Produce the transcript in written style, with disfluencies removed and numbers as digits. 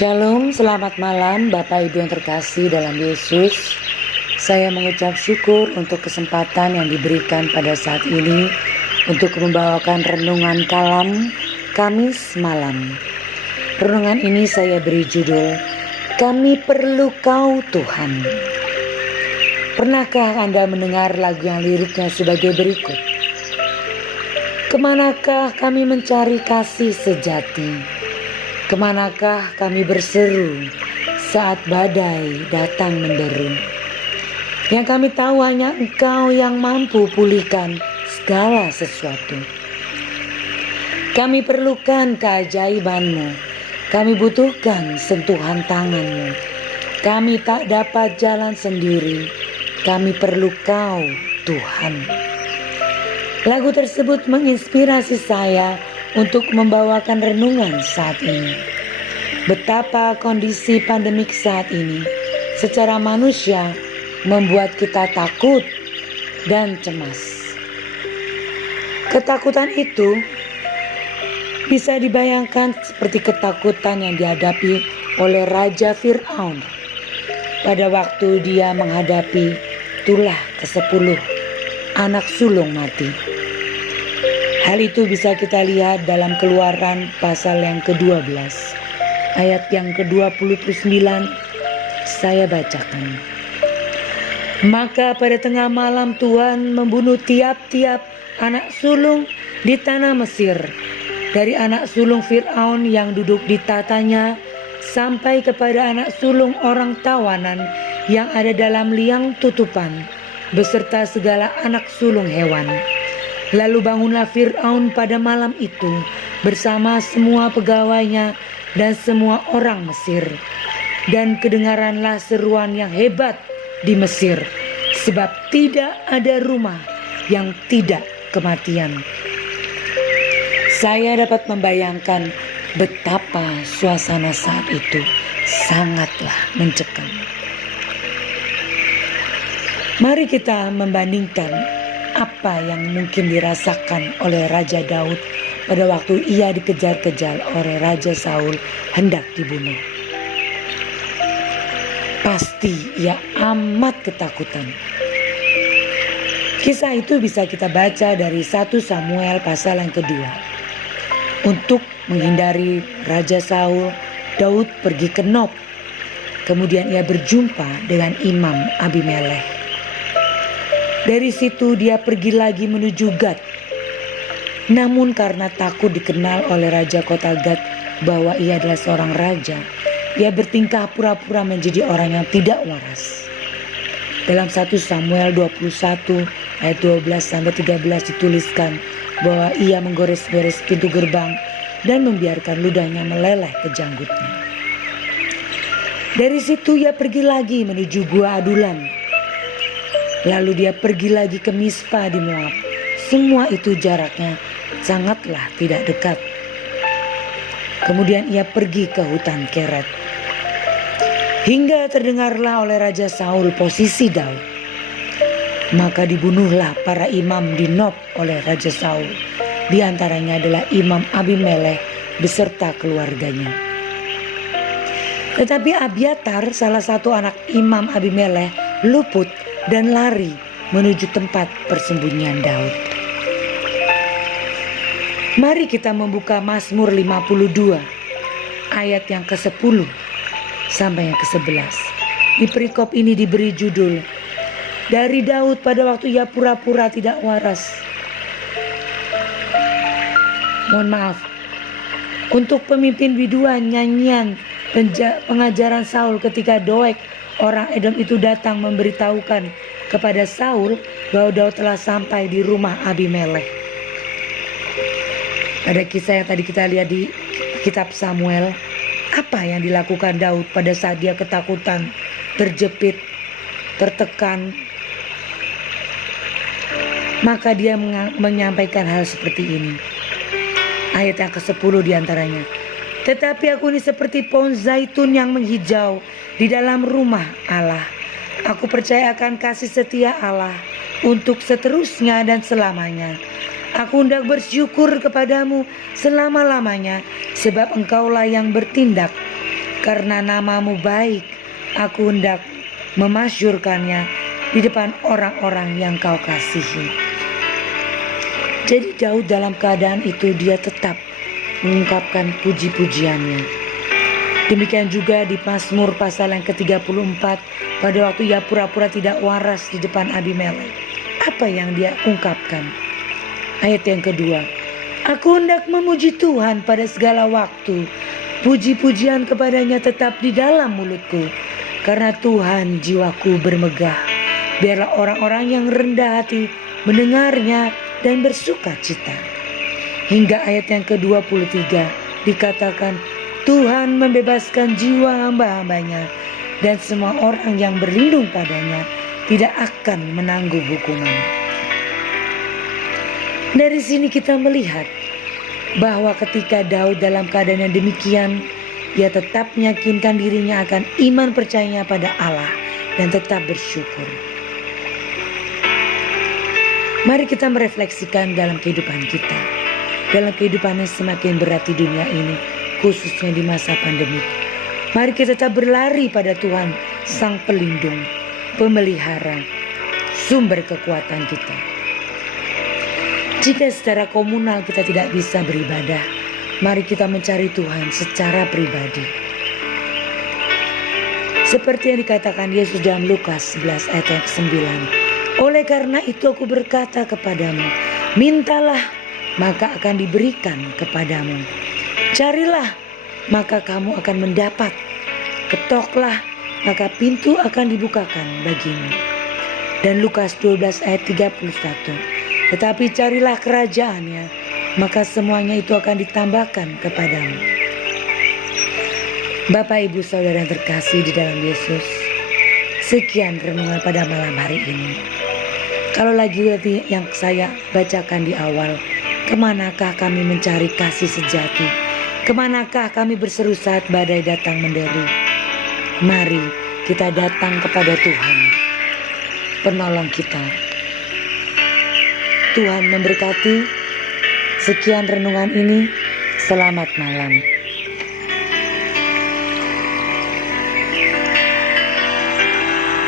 Shalom, selamat malam Bapak Ibu yang terkasih dalam Yesus. Saya mengucap syukur untuk kesempatan yang diberikan pada saat ini untuk membawakan renungan kalam Kamis malam. Renungan ini saya beri judul, Kami Perlu Kau Tuhan. Pernahkah Anda mendengar lagu yang liriknya sebagai berikut? Kemanakah kami mencari kasih sejati? Kemanakah kami berseru saat badai datang menderu? Yang kami tahu hanya Engkau yang mampu pulihkan segala sesuatu. Kami perlukan keajaiban-Mu. Kami butuhkan sentuhan tangan-Mu. Kami tak dapat jalan sendiri. Kami perlu Kau, Tuhan. Lagu tersebut menginspirasi saya untuk membawakan renungan saat ini. Betapa kondisi pandemik saat ini secara manusia membuat kita takut dan cemas. Ketakutan itu bisa dibayangkan seperti ketakutan yang dihadapi oleh Raja Fir'aun pada waktu dia menghadapi tulah ke-10 anak sulung mati. Hal itu bisa kita lihat dalam Keluaran pasal yang ke-12, ayat yang ke-29, saya bacakan. Maka pada tengah malam Tuhan membunuh tiap-tiap anak sulung di tanah Mesir, dari anak sulung Fir'aun yang duduk di tatanya, sampai kepada anak sulung orang tawanan yang ada dalam liang tutupan, beserta segala anak sulung hewan. Lalu bangunlah Fir'aun pada malam itu bersama semua pegawainya dan semua orang Mesir. Dan kedengaranlah seruan yang hebat di Mesir, sebab tidak ada rumah yang tidak kematian. Saya dapat membayangkan betapa suasana saat itu sangatlah mencekam. Mari kita membandingkan apa yang mungkin dirasakan oleh Raja Daud pada waktu ia dikejar-kejar oleh Raja Saul hendak dibunuh. Pasti ia amat ketakutan. Kisah itu bisa kita baca dari 1 Samuel pasal yang kedua. Untuk menghindari Raja Saul, Daud pergi ke Nob. Kemudian ia berjumpa dengan Imam Abimelekh. Dari situ dia pergi lagi menuju Gad. Namun karena takut dikenal oleh Raja kota Gad bahwa ia adalah seorang raja, ia bertingkah pura-pura menjadi orang yang tidak waras. Dalam 1 Samuel 21 ayat 12-13 dituliskan bahwa ia menggores-gores pintu gerbang dan membiarkan ludahnya meleleh ke janggutnya. Dari situ ia pergi lagi menuju Gua Adulam. Lalu dia pergi lagi ke Mispa di Moab. Semua itu jaraknya sangatlah tidak dekat. Kemudian ia pergi ke hutan Keret. Hingga terdengarlah oleh Raja Saul posisi Daud. Maka dibunuhlah para imam di Nob oleh Raja Saul. Di antaranya adalah Imam Abimelekh beserta keluarganya. Tetapi Abiatar, salah satu anak Imam Abimelekh, luput dan lari menuju tempat persembunyian Daud. Mari kita membuka Mazmur 52 ayat yang ke-10 sampai yang ke-11. Di perikop ini diberi judul, Dari Daud pada waktu ia pura-pura tidak waras. Mohon maaf, untuk pemimpin biduan nyanyian pengajaran Saul ketika Doeg orang Edom itu datang memberitahukan kepada Saul bahwa Daud telah sampai di rumah Abimelekh. Pada kisah yang tadi kita lihat di kitab Samuel, apa yang dilakukan Daud pada saat dia ketakutan, terjepit, tertekan. Maka dia menyampaikan hal seperti ini. Ayat yang ke-10 diantaranya. Tetapi aku ini seperti pohon zaitun yang menghijau di dalam rumah Allah. Aku percaya akan kasih setia Allah untuk seterusnya dan selamanya. Aku hendak bersyukur kepadamu selama-lamanya, sebab engkaulah yang bertindak Karena namamu baik, aku hendak memasyurkannya di depan orang-orang yang kau kasihi. Jadi Daud dalam keadaan itu dia tetap mengungkapkan puji-pujiannya. Demikian juga di Mazmur pasal yang ke-34, pada waktu ia pura-pura tidak waras di depan Abimelek. Apa yang dia ungkapkan? Ayat yang kedua, aku hendak memuji Tuhan pada segala waktu. Puji-pujian kepadanya tetap di dalam mulutku. Karena Tuhan jiwaku bermegah. Biarlah orang-orang yang rendah hati mendengarnya dan bersuka cita. Hingga ayat yang ke-23 dikatakan, Tuhan membebaskan jiwa hamba-hambanya, dan semua orang yang berlindung padanya tidak akan menanggung hukuman. Dari sini kita melihat bahwa ketika Daud dalam keadaan yang demikian, ia tetap meyakinkan dirinya akan iman percayanya pada Allah dan tetap bersyukur. Mari kita merefleksikan dalam kehidupan kita. Dalam kehidupan yang semakin berat di dunia ini, khususnya di masa pandemi. Mari kita tetap berlari pada Tuhan, Sang Pelindung, Pemelihara, sumber kekuatan kita. Jika secara komunal kita tidak bisa beribadah, mari kita mencari Tuhan secara pribadi. Seperti yang dikatakan Yesus dalam Lukas 11 ayat yang ke-9. Oleh karena itu aku berkata kepadamu, mintalah maka akan diberikan kepadamu. Carilah maka kamu akan mendapat. Ketoklah maka pintu akan dibukakan bagimu. Dan Lukas 12 ayat 31. Tetapi carilah kerajaannya, maka semuanya itu akan ditambahkan kepadamu. Bapak, Ibu, Saudara yang terkasih di dalam Yesus, sekian renungan pada malam hari ini. Kalau lagi yang saya bacakan di awal, kemanakah kami mencari kasih sejati? Kemanakah kami berseru saat badai datang menderu? Mari kita datang kepada Tuhan, penolong kita. Tuhan memberkati. Sekian renungan ini. Selamat malam.